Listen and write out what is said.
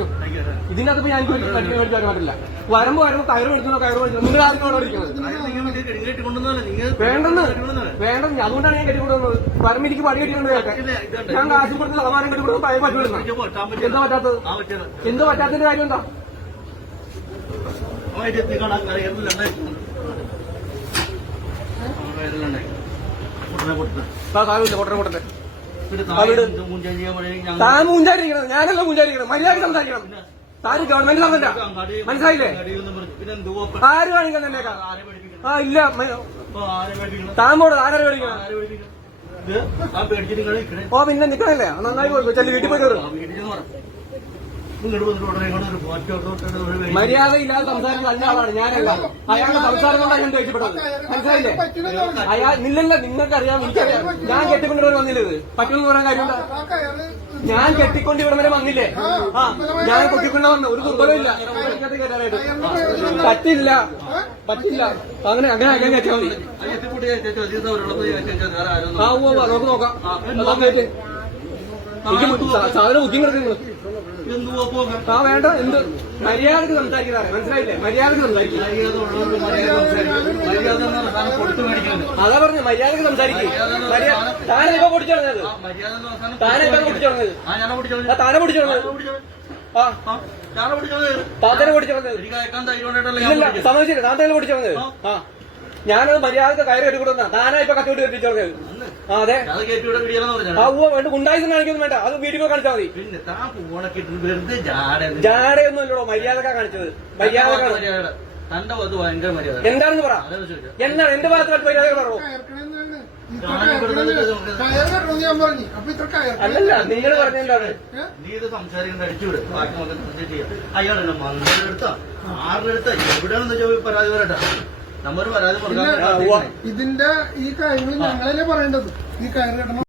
പറ്റും. ഇതിനകത്ത് ഞാൻ മേടിക്കാൻ പറ്റില്ല. വരുമ്പോ കയറ് മേടിച്ചോ നിങ്ങൾ ആർക്കും അവിടെ ഇരിക്കുന്നത് വേണ്ടെന്ന് അതുകൊണ്ടാണ് ഞാൻ കെട്ടിക്കൊണ്ടുവന്നത്. വരുമ്പോ എനിക്ക് പണി കെട്ടിക്കൊണ്ടൊക്കെ ഞാൻ കാശ് കൊടുത്ത് സമാനം കെട്ടിക്കൊണ്ടു പറ്റുള്ളൂ. എന്താ പറ്റാത്തത്? എന്താ പറ്റാത്തതിന്റെ കാര്യം എന്താ? പൊട്ടനെ താൻ മുഞ്ചാരിക്കണം, ഞാനല്ല മുഞ്ചാരിക്കണം. മര്യാദ സംസാരിക്കണം. താൻ ഗവൺമെന്റ് സർവന്റ, മനസ്സിലായില്ലേ? ആര് കാണിക്കാൻ തന്നെയൊക്കെ? ഇല്ല താൻ പോടോ, ആരാണ് പേടിക്കണം? പിന്നെ നിക്കണല്ലേ, നന്നായി പോയി ചെല്ലി വീട്ടിൽ പോയി കയറും. മര്യാദ ഇല്ലാതെ സംസാരിക്കുന്ന നല്ല ആളാണ് ഞാനല്ല. അയാളുടെ സംസാരം കൊണ്ടാണ് ഞാൻ ദേഷ്യപ്പെട്ടത്, മനസ്സിലായില്ലേ? ഇല്ലല്ല, നിങ്ങൾക്കറിയാം, എനിക്കറിയാം. ഞാൻ കെട്ടിക്കൊണ്ടുവരെ വന്നില്ലത് പറ്റുമെന്ന് പറയാൻ കാര്യമുണ്ടോ? ഞാൻ കെട്ടിക്കൊണ്ട് ഇവിടെ വരെ വന്നില്ലേ? ഞാൻ കെട്ടിക്കൊണ്ട് വന്നു, ഒരു ദുർബലമില്ല. പറ്റില്ല അങ്ങനെ അങ്ങനെ കയറ്റാൽ മതി. നമുക്ക് നോക്കാം. സാധനം ബുദ്ധിയും കിടക്കുന്നു. വേണ്ട, എന്ത് മര്യാദക്ക് സംസാരിക്കാറ്, മനസ്സിലായില്ലേ? മര്യാദക്ക് സംസാരിക്കും. അതാ പറഞ്ഞു, മര്യാദക്ക് സംസാരിക്കും. താനെപ്പോ പൊടിച്ചു കളഞ്ഞത്? താനെപ്പോ പൊടിച്ചു കളഞ്ഞത്? താനെ പൊടിച്ചു കളഞ്ഞത്? താത്തനെ പൊടിച്ചു കളഞ്ഞത്? ഇല്ല, സമ്മതിച്ചില്ല. താത്തനെ പൊടിച്ചു കളഞ്ഞത്? ഞാനത് മര്യാദക്ക് കയറി കെട്ടിക്കൊടുന്ന താനാ ഇപ്പൊ കത്തിവിട്ട് കെട്ടിച്ചു കളഞ്ഞത്. അതെ, വേണ്ട ഗുണ്ടായുസം കാണിക്കൊന്നും വേണ്ട. അത് വീഡിയോ കാണിച്ചാൽ മതി. ജാടയൊന്നും അല്ലടോ, മര്യാദക്കാ കാണിച്ചത്. മര്യാദ എന്താണെന്ന് പറ. എന്താണ് എന്റെ ഭാഗത്ത് മര്യാദ പറയോ? അല്ലല്ല, നിങ്ങൾ പറഞ്ഞെന്താണ്? നീ ഇത് സംസാരിക്കേണ്ട അടിച്ചുവിട്. ബാക്കി അയാളെന്നെ മന്ത്രെടുത്ത ആറിനെടുത്ത എവിടെയാണെന്ന് ചോദിച്ചു പരാതി വരട്ടെ. നമ്മൊരു പരാതി കൊടുക്കാൻ. ഇതിന്റെ ഈ കാര്യങ്ങൾ ഞങ്ങളല്ലേ പറയേണ്ടത്. ഈ കയറ്